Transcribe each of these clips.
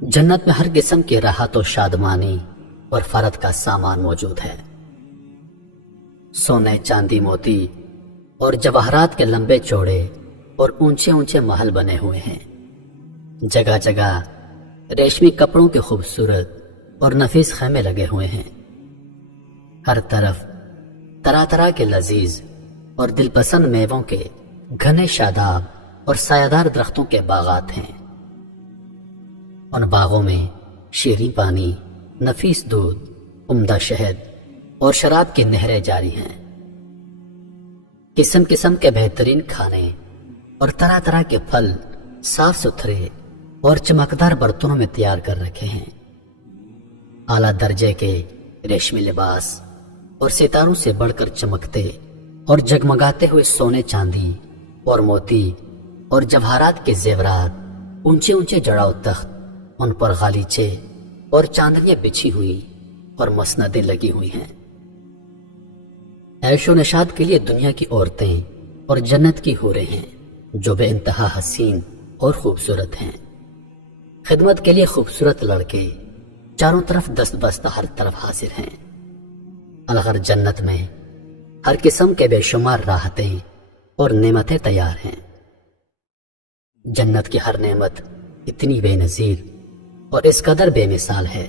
جنت میں ہر قسم کی راحت و شادمانی اور فرد کا سامان موجود ہے۔ سونے، چاندی، موتی اور جواہرات کے لمبے چوڑے اور اونچے اونچے محل بنے ہوئے ہیں۔ جگہ جگہ ریشمی کپڑوں کے خوبصورت اور نفیس خیمے لگے ہوئے ہیں۔ ہر طرف طرح طرح کے لذیذ اور دل پسند میووں کے گھنے شاداب اور سایہ دار درختوں کے باغات ہیں۔ ان باغوں میں شیریں پانی، نفیس دودھ، عمدہ شہد اور شراب کی نہریں جاری ہیں۔ قسم قسم کے بہترین کھانے اور طرح طرح کے پھل صاف ستھرے اور چمکدار برتنوں میں تیار کر رکھے ہیں۔ اعلیٰ درجے کے ریشمی لباس اور ستاروں سے بڑھ کر چمکتے اور جگمگاتے ہوئے سونے، چاندی اور موتی اور جواہرات کے زیورات، اونچے اونچے جڑاؤ تخت، ان پر غالیچے اور چاندنیاں بچھی ہوئی اور مسندیں لگی ہوئی ہیں۔ عیش و نشاط کے لیے دنیا کی عورتیں اور جنت کی حوریں ہیں جو بے انتہا حسین اور خوبصورت ہیں۔ خدمت کے لیے خوبصورت لڑکے چاروں طرف دست بستہ ہر طرف حاضر ہیں۔ الغر جنت میں ہر قسم کے بے شمار راحتیں اور نعمتیں تیار ہیں۔ جنت کی ہر نعمت اتنی بے نظیر اور اس قدر بے مثال ہے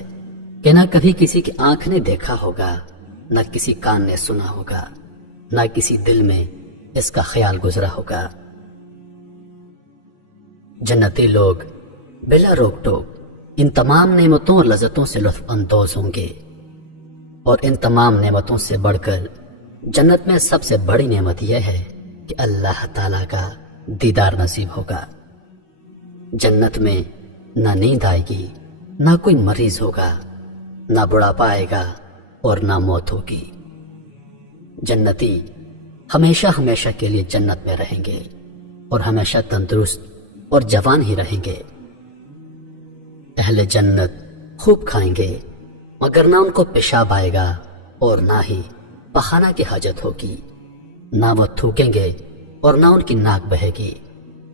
کہ نہ کبھی کسی کی آنکھ نے دیکھا ہوگا، نہ کسی کان نے سنا ہوگا، نہ کسی دل میں اس کا خیال گزرا ہوگا۔ جنتی لوگ بلا روک ٹوک ان تمام نعمتوں اور لذتوں سے لطف اندوز ہوں گے، اور ان تمام نعمتوں سے بڑھ کر جنت میں سب سے بڑی نعمت یہ ہے کہ اللہ تعالیٰ کا دیدار نصیب ہوگا۔ جنت میں نہ نیند آئے گی، نہ کوئی مریض ہوگا، نہ بڑھاپا آئے گا اور نہ موت ہوگی۔ جنتی ہمیشہ ہمیشہ کے لیے جنت میں رہیں گے اور ہمیشہ تندرست اور جوان ہی رہیں گے۔ اہل جنت خوب کھائیں گے مگر نہ ان کو پیشاب آئے گا اور نہ ہی پخانہ کی حاجت ہوگی، نہ وہ تھوکیں گے اور نہ ان کی ناک بہے گی،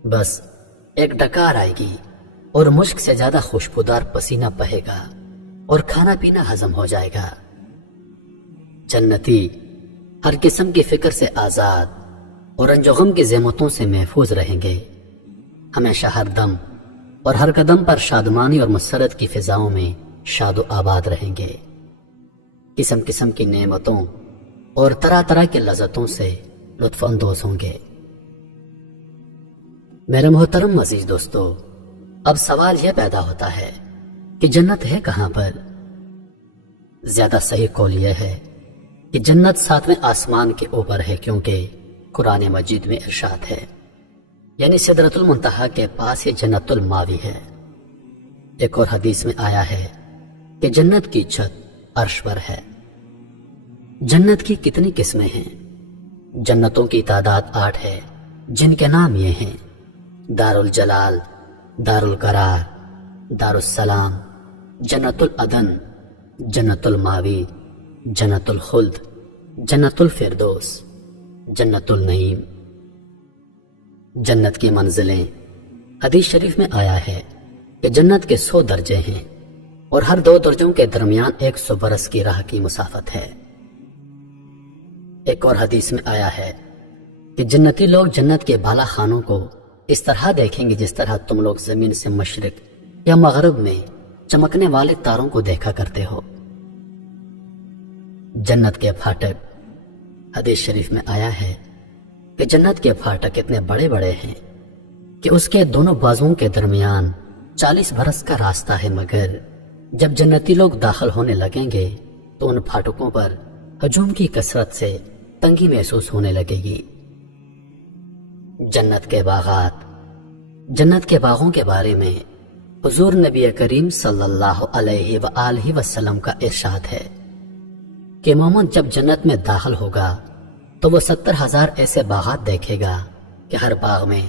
بس ایک ڈکار آئے گی اور مشک سے زیادہ خوشبودار پسینہ بہے گا اور کھانا پینا ہضم ہو جائے گا۔ جنتی ہر قسم کی فکر سے آزاد اور رنج و غم کی زحمتوں سے محفوظ رہیں گے، ہمیشہ ہر دم اور ہر قدم پر شادمانی اور مسرت کی فضاؤں میں شاد و آباد رہیں گے، قسم قسم کی نعمتوں اور طرح طرح کی لذتوں سے لطف اندوز ہوں گے۔ میرے محترم عزیز دوستو، اب سوال یہ پیدا ہوتا ہے کہ جنت ہے کہاں پر؟ زیادہ صحیح قول یہ ہے کہ جنت 7ویں آسمان کے اوپر ہے، کیونکہ قرآن مجید میں ارشاد ہے، یعنی سدرۃ المنتہا کے پاس یہ جنت الماوی ہے۔ ایک اور حدیث میں آیا ہے کہ جنت کی چھت عرش پر ہے۔ جنت کی کتنی قسمیں ہیں؟ جنتوں کی تعداد 8 ہے، جن کے نام یہ ہیں: دار الجلال، دار القرار، دار السلام، جنت العدن، جنت الماوی، جنت الخلد، جنت الفردوس، جنت النعیم۔ جنت کی منزلیں حدیث شریف میں آیا ہے کہ جنت کے 100 درجے ہیں اور ہر 2 درجوں کے درمیان 100 برس کی راہ کی مسافت ہے۔ ایک اور حدیث میں آیا ہے کہ جنتی لوگ جنت کے بالا خانوں کو اس طرح دیکھیں گے جس طرح تم لوگ زمین سے مشرق یا مغرب میں چمکنے والے تاروں کو دیکھا کرتے ہو۔ جنت کے پھاٹک، حدیث شریف میں آیا ہے کہ جنت کے پھاٹک اتنے بڑے بڑے ہیں کہ اس کے دونوں بازوؤں کے درمیان 40 برس کا راستہ ہے، مگر جب جنتی لوگ داخل ہونے لگیں گے تو ان پھاٹکوں پر ہجوم کی کثرت سے تنگی محسوس ہونے لگے گی۔ جنت کے باغات، جنت کے باغوں کے بارے میں حضور نبی کریم صلی اللہ علیہ وآلہ وسلم کا ارشاد ہے کہ مومن جب جنت میں داخل ہوگا تو وہ 70,000 ایسے باغات دیکھے گا کہ ہر باغ میں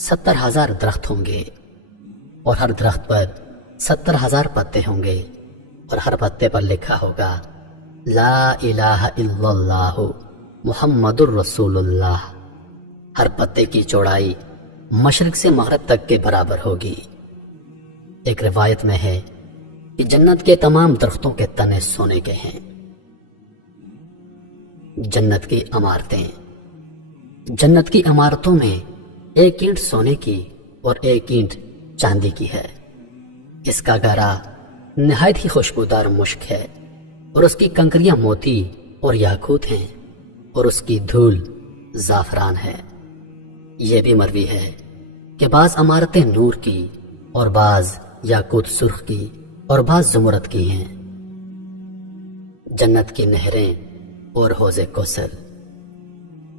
70,000 درخت ہوں گے اور ہر درخت پر 70,000 پتے ہوں گے، اور ہر پتے پر لکھا ہوگا لا الہ الا اللہ محمد الرسول اللہ۔ ہر پتے کی چوڑائی مشرق سے مغرب تک کے برابر ہوگی۔ ایک روایت میں ہے کہ جنت کے تمام درختوں کے تنے سونے کے ہیں۔ جنت کی عمارتیں۔ جنت کی عمارتوں میں ایک اینٹ سونے کی اور ایک اینٹ چاندی کی ہے۔ اس کا گارا نہایت ہی خوشبودار مشک ہے اور اس کی کنکریاں موتی اور یاقوت ہیں اور اس کی دھول زعفران ہے۔ یہ بھی مروی ہے کہ بعض عمارتیں نور کی اور بعض یاقوت سرخ کی اور بعض زمرد کی ہیں۔ جنت کی نہریں اور حوض کوثر۔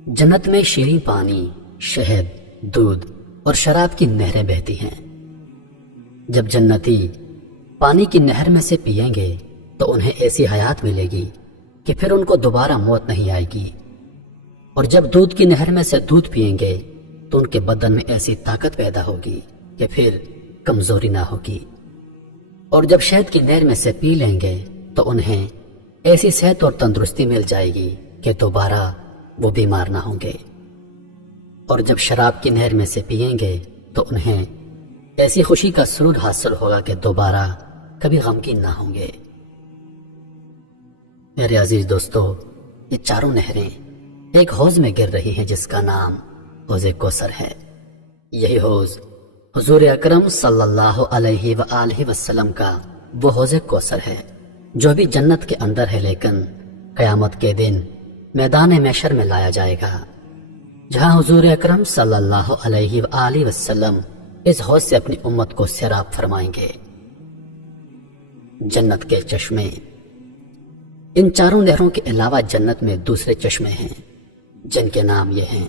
جنت میں شیریں پانی، شہد، دودھ اور شراب کی نہریں بہتی ہیں۔ جب جنتی پانی کی نہر میں سے پئیں گے تو انہیں ایسی حیات ملے گی کہ پھر ان کو دوبارہ موت نہیں آئے گی، اور جب دودھ کی نہر میں سے دودھ پئیں گے تو ان کے بدن میں ایسی طاقت پیدا ہوگی کہ پھر کمزوری نہ ہوگی، اور جب شہد کی نہر میں سے پی لیں گے تو انہیں ایسی صحت اور تندرستی مل جائے گی کہ دوبارہ وہ بیمار نہ ہوں گے، اور جب شراب کی نہر میں سے پئیں گے تو انہیں ایسی خوشی کا سرور حاصل ہوگا کہ دوبارہ کبھی غمگین نہ ہوں گے۔ میرے عزیز دوستو، یہ چاروں نہریں ایک حوض میں گر رہی ہیں جس کا نام حوض کوثر ہے۔ یہی حوض حضور اکرم صلی اللہ علیہ وآلہ وسلم کا وہ حوض کوثر ہے جو بھی جنت کے اندر ہے، لیکن قیامت کے دن میدان محشر میں لایا جائے گا، جہاں حضور اکرم صلی اللہ علیہ وآلہ وسلم اس حوض سے اپنی امت کو سیراب فرمائیں گے۔ جنت کے چشمے۔ ان چاروں نہروں کے علاوہ جنت میں دوسرے چشمے ہیں جن کے نام یہ ہیں: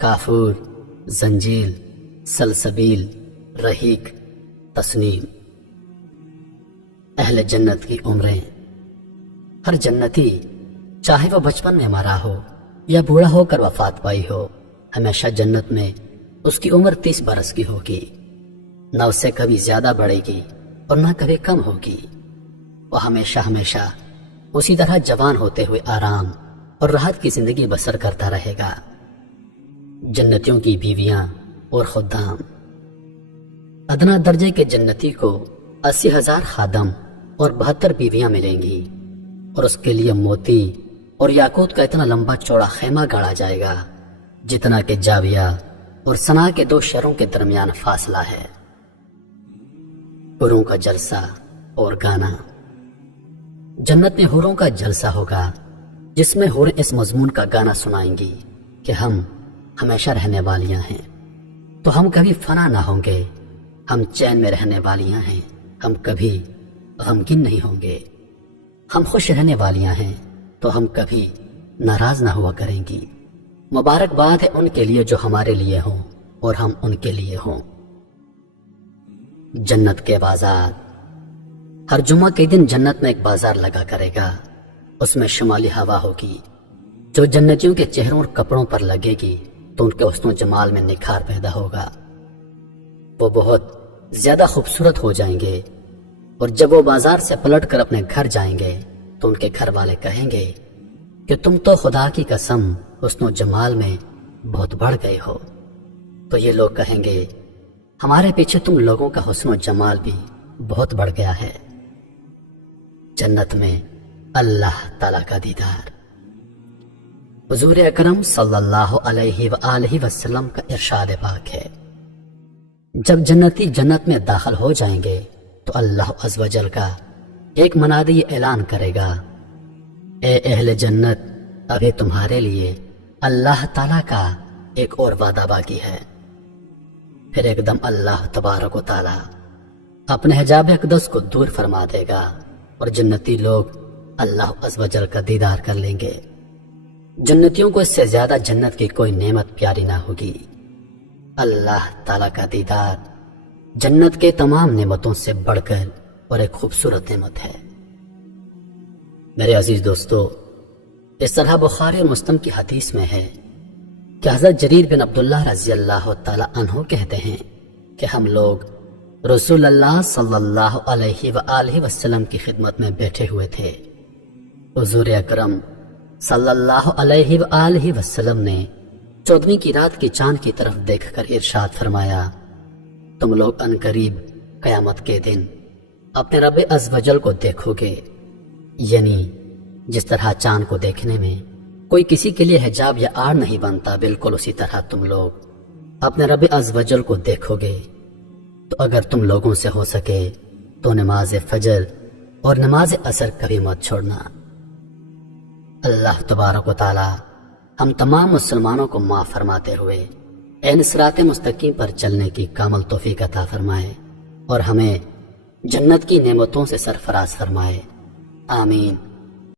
کافور، زنجیل، سلسبیل، رحیق، تسنیم۔ اہل جنت کی عمریں۔ ہر جنتی، چاہے وہ بچپن میں مرا ہو یا بوڑھا ہو کر وفات پائی ہو، ہمیشہ جنت میں اس کی عمر 30 برس کی ہوگی، نہ اس سے کبھی زیادہ بڑھے گی اور نہ کبھی کم ہوگی۔ وہ ہمیشہ ہمیشہ اسی طرح جوان ہوتے ہوئے آرام اور راحت کی زندگی بسر کرتا رہے گا۔ جنتیوں کی بیویاں اور خدام۔ ادنا درجے کے جنتی کو 80,000 خادم اور 72 بیویاں ملیں گی، اور اس کے لیے موتی اور یاقوت کا اتنا لمبا چوڑا خیمہ گاڑا جائے گا جتنا کہ جاویہ اور صنعا کے 2 شہروں کے درمیان فاصلہ ہے۔ حوروں کا جلسہ اور گانا۔ جنت میں حوروں کا جلسہ ہوگا جس میں حوریں اس مضمون کا گانا سنائیں گی کہ ہم ہمیشہ رہنے والیاں ہیں تو ہم کبھی فنا نہ ہوں گے، ہم چین میں رہنے والیاں ہیں، ہم کبھی غمگین نہیں ہوں گے، ہم خوش رہنے والیاں ہیں تو ہم کبھی ناراض نہ ہوا کریں گی۔ مبارکباد ہے ان کے لیے جو ہمارے لیے ہوں اور ہم ان کے لیے ہوں۔ جنت کے بازار۔ ہر جمعہ کے دن جنت میں ایک بازار لگا کرے گا، اس میں شمالی ہوا ہوگی جو جنتیوں کے چہروں اور کپڑوں پر لگے گی تو ان کے حسن و جمال میں نکھار پیدا ہوگا، وہ بہت زیادہ خوبصورت ہو جائیں گے، اور جب وہ بازار سے پلٹ کر اپنے گھر جائیں گے تو ان کے گھر والے کہیں گے کہ تم تو خدا کی قسم حسن و جمال میں بہت بڑھ گئے ہو۔ تو یہ لوگ کہیں گے ہمارے پیچھے تم لوگوں کا حسن و جمال بھی بہت بڑھ گیا ہے۔ جنت میں اللہ تعالیٰ کا دیدار۔ حضور اکرم صلی اللہ علیہ وآلہ وسلم کا ارشاد پاک ہے، جب جنتی جنت میں داخل ہو جائیں گے تو اللہ عز و جل کا ایک منادی اعلان کرے گا، اے اہل جنت، ابھی تمہارے لیے اللہ تعالیٰ کا ایک اور وعدہ باقی ہے۔ پھر ایک دم اللہ تبارک و تعالیٰ اپنے حجاب اقدس کو دور فرما دے گا اور جنتی لوگ اللہ عز و جل کا دیدار کر لیں گے۔ جنتیوں کو اس سے زیادہ جنت کی کوئی نعمت پیاری نہ ہوگی۔ اللہ تعالیٰ کا دیدار جنت کے تمام نعمتوں سے بڑھ کر اور ایک خوبصورت نعمت ہے۔ میرے عزیز دوستو، اس طرح بخاری اور مسلم کی حدیث میں ہے کہ حضرت جریر بن عبداللہ رضی اللہ تعالی عنہ کہتے ہیں کہ ہم لوگ رسول اللہ صلی اللہ علیہ وآلہ وسلم کی خدمت میں بیٹھے ہوئے تھے۔ حضور اکرم صلی اللہ علیہ وآلہ وسلم نے 14ویں کی رات کی چاند کی طرف دیکھ کر ارشاد فرمایا، تم لوگ عنقریب قیامت کے دن اپنے رب عز و جل کو دیکھو گے، یعنی جس طرح چاند کو دیکھنے میں کوئی کسی کے لیے حجاب یا آڑ نہیں بنتا، بالکل اسی طرح تم لوگ اپنے رب عز و جل کو دیکھو گے۔ تو اگر تم لوگوں سے ہو سکے تو نماز فجر اور نماز عصر کبھی مت چھوڑنا۔ اللہ تبارک و تعالی ہم تمام مسلمانوں کو معاف فرماتے ہوئے عین صراط مستقیم پر چلنے کی کامل توفیق عطا فرمائے اور ہمیں جنت کی نعمتوں سے سرفراز فرمائے، آمین۔